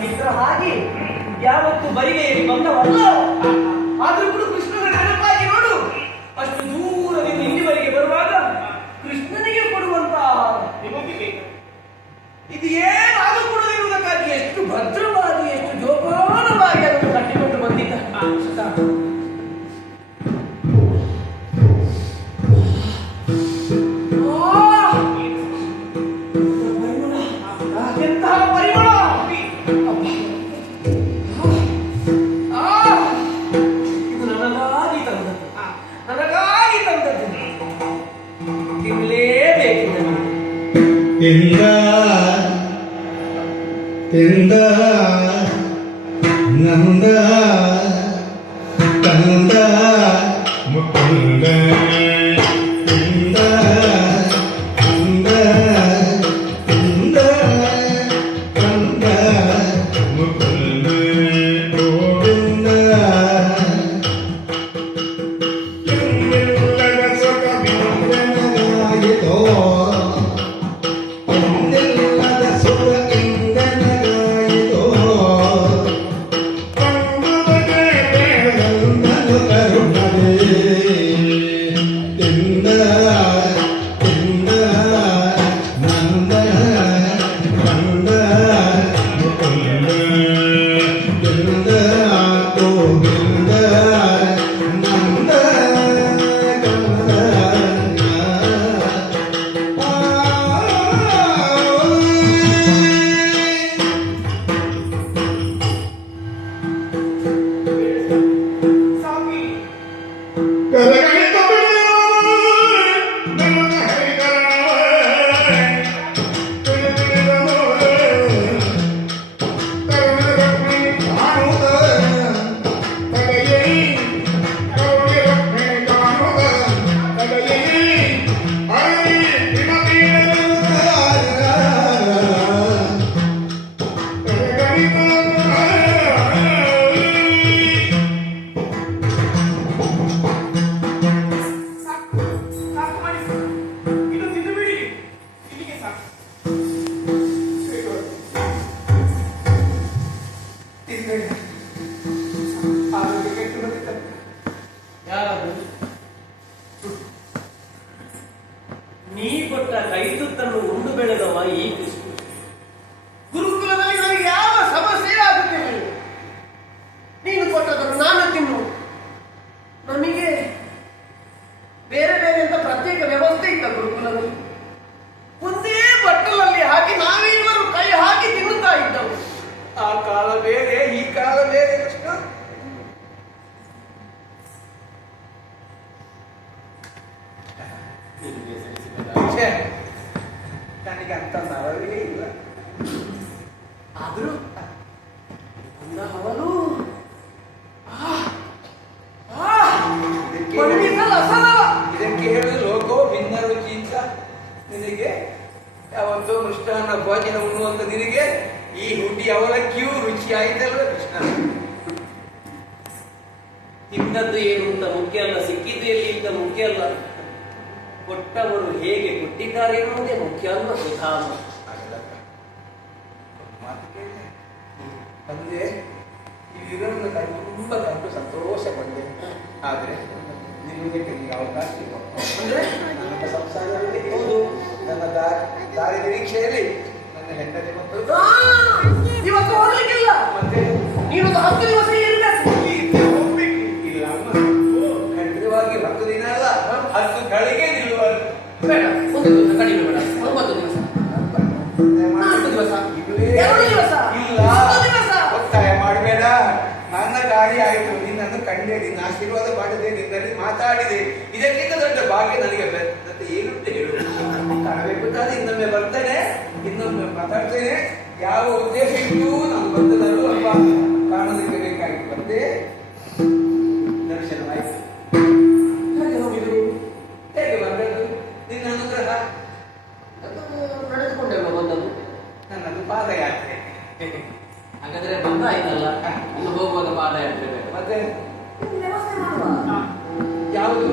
ಮಿತ್ರ ಹಾಗೆ ಯಾವತ್ತು ಬರಿಗೆಯಲ್ಲಿ ಬಂದವಲ್ಲ. ಆದ್ರೂ ಕೂಡ ಕೃಷ್ಣನ ನೆನಪಾಗಿ ನೋಡು, ಅಷ್ಟು ದೂರದಿಂದ ಇಲ್ಲಿವರೆಗೆ ಬರುವಾಗ ಕೃಷ್ಣನಿಗೆ ಕೊಡುವಂತ ಇದು ಏನಾದರೂ ಕೊಡದಿರುವುದಕ್ಕಾಗಿ ಎಷ್ಟು ಭದ್ರವಾಗಿ ಎಷ್ಟು ಜೋಪಾನವಾಗಿ ಅದನ್ನು ಕಟ್ಟಿಕೊಂಡು ಬಂದಿದ್ದ. ಎಂತಹ ಪರಿಮಳ! ಇದು ನನಗಾಗಿ ತಂದದ್ದು ತಿನ್ನಲೇಬೇಕಿದೆ. ತಿಂದ ನಂದ ಕಂದ ಮುಕುಂದ ತಿಂದ ಕಂದ ತಿಂದ ಕಂದ ಮುಕುಂದ ಗೋವಿಂದ ಎಲ್ಲರ ಸುಖವಿಂದನಾಯಿತೋ ನೀ ಕೊಟ್ಟ ಕೈತುತ್ತನ್ನು ಉಂಡು ಬೆಳೆದವ ಈ ಕೃಷ್ಣ. ಗುರುಕುಲದಲ್ಲಿ ನನಗೆ ಯಾವ ಸಮಸ್ಯೆ ಆಗುತ್ತಿಲ್ಲ. ನೀನು ಕೊಟ್ಟದನ್ನು ನಾನು ತಿನ್ನು. ನಮಗೆ ಬೇರೆ ಬೇರೆ ಅಂತ ಪ್ರತ್ಯೇಕ ವ್ಯವಸ್ಥೆ ಇತ್ತ ಗುರುಕುಲದಲ್ಲಿ. ಒಂದೇ ಬಟ್ಟಲಲ್ಲಿ ಹಾಕಿ ನಾವಿರುವರು ಕೈ ಹಾಕಿ ತಿನ್ನುತ್ತಾ ಇದ್ದವು. ಆ ಕಾಲ ಬೇರೆ, ಈ ಕಾಲ ಬೇರೆ ಕೃಷ್ಣ. ನನಗೆ ಅಂತ ನರವೇ ಇಲ್ಲ. ಆದರೂ ಅವನು ಇದಕ್ಕೆ ಹೇಳುದು ಲೋಕೋ ಭಿನ್ನ ರುಚಿ ಅಂತ. ನಿನಗೆ ಯಾವತ್ತೋ ಮೃಷ್ಟಾನ್ನ ಭೋಜನ ಉಣ್ಣುವಂತ ನಿನಗೆ ಈ ಹುಡ್ಡಿ ಅವಲಕ್ಕಿಯೂ ರುಚಿ ಆಯ್ತಲ್ವ ಕೃಷ್ಣ. ತಿನ್ನದ್ದು ಏನು ಅಂತ ಮುಖ್ಯ ಅಲ್ಲ, ಸಿಕ್ಕಿದ್ದು ಎಲ್ಲಿ ಅಂತ ಮುಖ್ಯ ಅಲ್ಲ, ಕೊಟ್ಟವರು ಹೇಗೆ ಕೊಟ್ಟಿದ್ದಾರೆ ಎನ್ನುವುದೇ ಮುಖ್ಯ ಅಲ್ವ ಸುಧಾಮ. ತಂದೆ ಇದನ್ನು ತುಂಬಾ ಕಂಡು ಸಂತೋಷ ಪಡಿದೆ. ಆದ್ರೆ ನಿಮಗೆ ಅವಕಾಶ ಅಂದ್ರೆ ನನ್ನ ಸಂಸಾರದಲ್ಲಿ ಹೌದು, ನನ್ನ ದಾರಿ ನಿರೀಕ್ಷೆಯಲ್ಲಿ ನನ್ನ ಹೆಂಡತಿ ಮತ್ತು ಇವತ್ತು ಹೋಗ್ಲಿಕ್ಕಿಲ್ಲ. ಮತ್ತೆ ನೀನು 10 ದಿವಸ ಹೋಗ್ಬೇಕಿಲ್ಲ. ಖಂಡಿತವಾಗಿ 10 ದಿನ ಅಲ್ಲ, 10 ಗಳಿಗೆ ನಿಲ್ಲುವರು. ಬೇಡ, 1 ದಿವಸ ಕಡಿಮೆ ಬೇಡ, 9 ದಿವಸ, 4 ದಿವಸ, 2 ದಿವಸ ಇಲ್ಲ, ಒತ್ತಾಯ ಮಾಡಬೇಡ. ನನ್ನ ದಾರಿ ಆಯಿತು, ನಿನ್ನನ್ನು ಕಂಡೆ, ನಿನ್ನ ಆಶೀರ್ವಾದ ಮಾಡಿದೆ, ನಿನ್ನಲ್ಲಿ ಮಾತಾಡಿದೆ. ಇದಕ್ಕಿಂತ ದೊಡ್ಡ ಭಾಗ್ಯ ನನಗೆ ಮತ್ತೆ ಏನುಂಟು ಹೇಳು. ಕಾಣಬೇಕು ತಾನೆ, ಇನ್ನೊಮ್ಮೆ ಬರ್ತೇನೆ, ಇನ್ನೊಮ್ಮೆ ಮಾತಾಡ್ತೇನೆ. ಯಾವ ಉದ್ದೇಶ ಇಟ್ಟು ನಾನು ಬಂದದಲ್ಲೂ ಅಲ್ಪ ಕಾಣೋದಕ್ಕೆ ಬೇಕಾಗಿ ಬಂದೆ. ದರ್ಶನವಾಯಿತು. ಹೇಗೆ ಹೋಗಿದ್ರು, ಹೇಗೆ ಬರಬೇಕು, ನಿನ್ನ ಅನುಗ್ರಹ. ಅದು ನಡೆದುಕೊಂಡೆ ಬಂದದ್ದು, ನನ್ನದು ಪಾದಯಾತ್ರೆ. ಹಾಗಾದ್ರೆ ಬಂದ ಆಯ್ತಲ್ಲ, ಇನ್ನು ಹೋಗುವಾಗ ಪಾದಯಾತ್ರೆ ಬೇಕು. ಮತ್ತೆ ವ್ಯವಸ್ಥೆ ಮಾಡುವ ಯಾವುದು